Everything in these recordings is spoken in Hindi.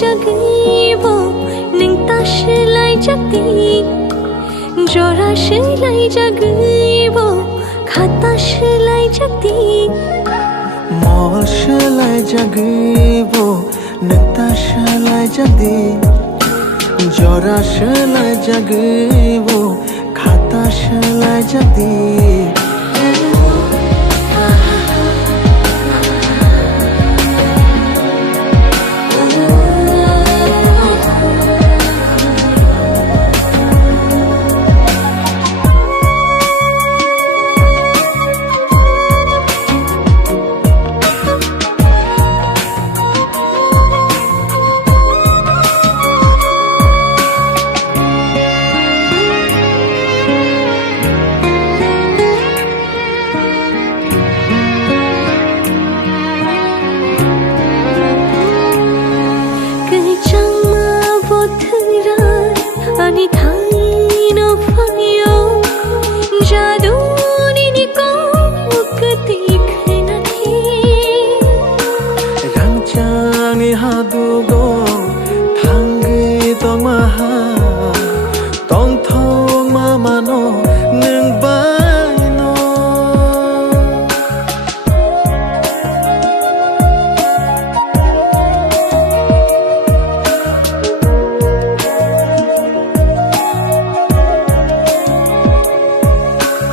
जागैबो नों तासलाय जागदि जरासलाय जागैबो खातासलाय जागदि मसलाय जागैबो नों तासलाय जागदि जरासलाय जागैबो खातासलाय जागदि hadugo thangi tong maha tong thong mamano nung baino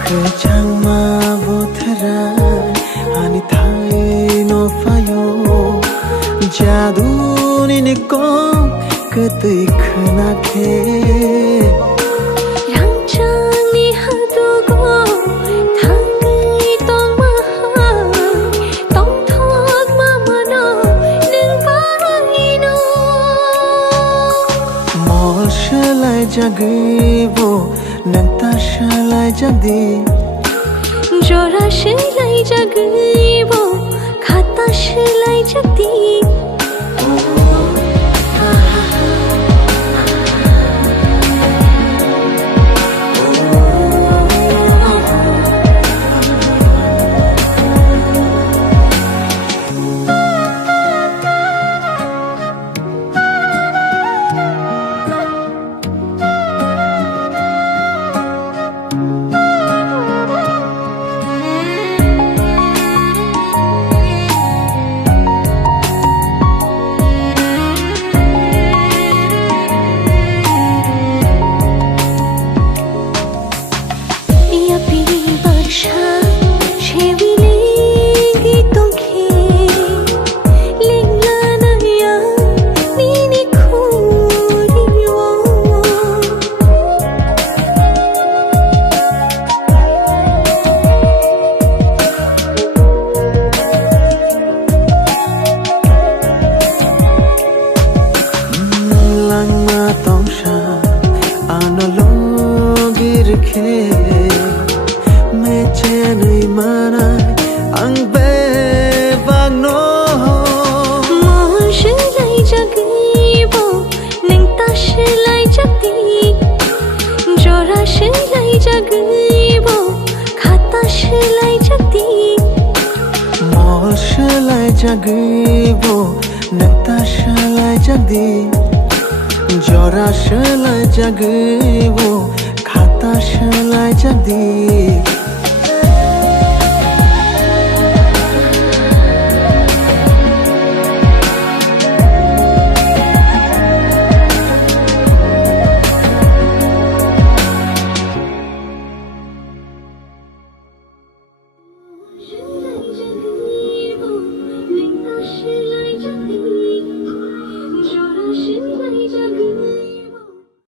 kejang ma bothra ani thai no fayo जादू निको कतई खना खे रंगचांगनी हादुगो थांगै तों माहा तों थोक मामानो नों बायनो मसलाय जागैबो नों तासलाय जागदि जरासलाय जागैबो खातासलाय जागदि Mecenui mana ang bebagno Moshalai jagaibo nang tashalai jagdi Jorashalai jagaibo khatashalai jagdi Moshalai jagaibo nang tashalai jagdi Jorashalai jagaibo खातासलाय जागदि